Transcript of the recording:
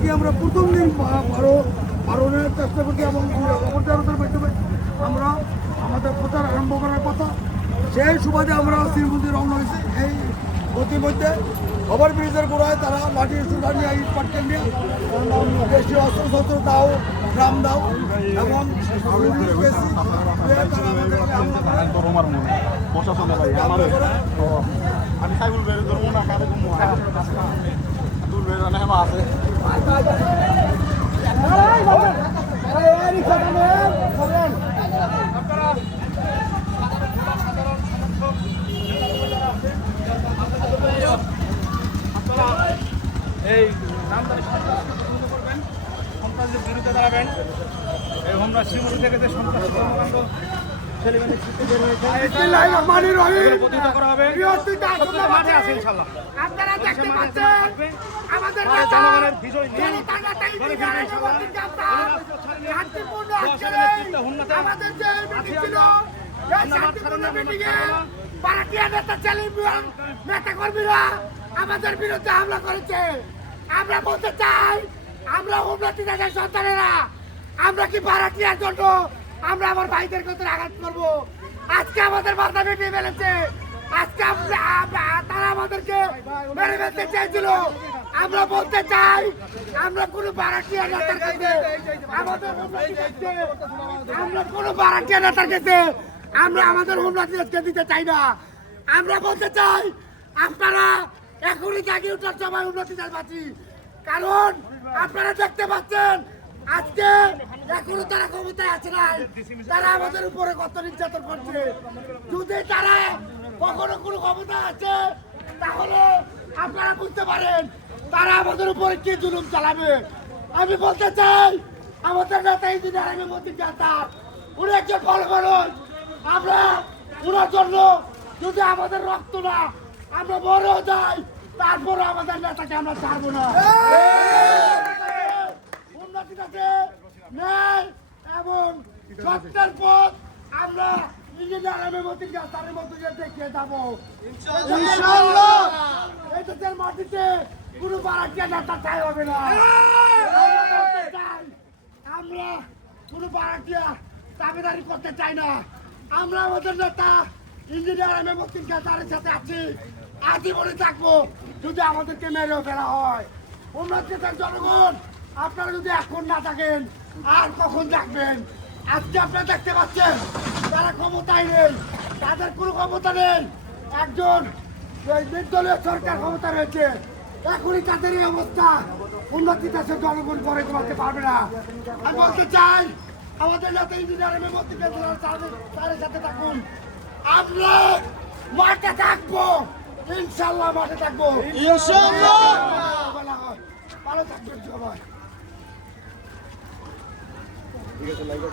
আজকে আমরা প্রথম দিন পালনের চেষ্টা করছি এবং অপচারতার মাধ্যমে আমরা আমাদের প্রচার আরম্ভ করার কথা। সেই সুবাদে আমরা শ্রীমন্দি রওনা হয়েছি। এই গতিমধ্যে ওভার ব্রিজের গোড়ায় তারা লাঠি সুটা নিয়ে ইট পাটকেল নিয়ে দেশীয় অস্ত্রশস্ত্র দাও, গ্রাম দাও এবং আমি সাইবুল বের করবো না কারে ঘুমো দুল বের না হেমা আছে এই নামদারি করবেন, সন্ত্রাসের বিরুদ্ধে দাঁড়াবেন। এই হোমরা শ্রীমতি থেকে যে সন্ত্রাস কর্মকাণ্ড আপনারা দেখতে পাচ্ছেন আমাদের জনগণের বিজয় নিয়ে শান্তিপূর্ণ আমাদের যে মিটিং ছিল এই শান্তিপূর্ণ মিটিংয়ে পার্টিয়া নেতা চালিয়ে নেতা কর্মীরা আমাদের বিরুদ্ধে হামলা করেছে। আমরা বলতে চাই, আমরা উন্নতি দেশের সন্তানেরা আমরা কি ভাড়াটিয়ার জন্য আমরা আমার ভাইদের কথা আঘাত করবো? আজকে আমাদের মাথা মিটিয়ে ফেলেছে। আজকে তারা আমাদেরকে মেরে ফেলতে চেয়েছিল। আমরা বলতে চাই, আমরা কোনো ভাড়াটিয়া নেতার কাছে আমাদের আমরা কোনো ভাড়াটিয়া নেতার কাছে আমরা আমাদের উন্নতি দিতে চাই না। আমরা বলতে চাই, আপনারা এখনই জাগিয়ে ওঠার সময় উন্নতি চাইছি। কারণ আপনারা দেখতে পাচ্ছেন আজকে এখনো তারা ক্ষমতায় আছে না, তারা আমাদের উপরে কত নির্যাতন করছে। যদি তারা কখনো কোনো ক্ষমতা আছে তাহলে আপনারা বুঝতে পারেন তারা আমাদের উপরে কি জুলুম চালাবে। আমি বলতে চাই, আমাদের নেতা ইঞ্জিনিয়ার আমি মন্ত্রী নেতা, উনি একজন বড় মানুষ। আমরা ওনার জন্য যদি আমাদের রক্ত না আমরা মরেও যাই, তারপরে আমাদের নেতাকে আমরা ছাড়বো না। উন্নতিটাকে ন্যায় এবং সত্যের পথ আমরা ইঞ্জিনিয়ার আমি মন্ত্রী নেতার মধ্যে দেখিয়ে যাবো ইনশাআল্লাহ। এই দেশের মাটিতে কোনো বারাকিয়া নেতা চাই হবে না। আমরা কোনো বারাকিয়া দাবিদারি করতে চাই না। আমরা আমাদের নেতা ইঞ্জিনিয়ার আমি মন্ত্রী নেতার সাথে আছি, আজীবনে থাকবো যদি আমাদেরকে মেরেও ফেলা হয়। উন্নতির জনগণ আপনারা যদি এখন না থাকেন আর কখন থাকবেন? আজকে আপনারা দেখতে পাচ্ছেন তারা ক্ষমতায় নেই, তাদের কোনো ক্ষমতা নেই। একজন নির্দলীয় সরকার ক্ষমতা রয়েছে। এখনই তাদের এই অবস্থা, উন্নতি দেশের জনগণ করে করতে পারবে না। আমি বলতে চাই, আমাদের নেতা ইঞ্জিনিয়ার আমি মন্ত্রী তাদের সাথে থাকুন। আমরা মাঠে থাকবো ইনশাআল্লাহ, মাঠে থাকবো ইনশাআল্লাহ। ভালো থাকবেন সবাই। ঠিক আছে, লাইক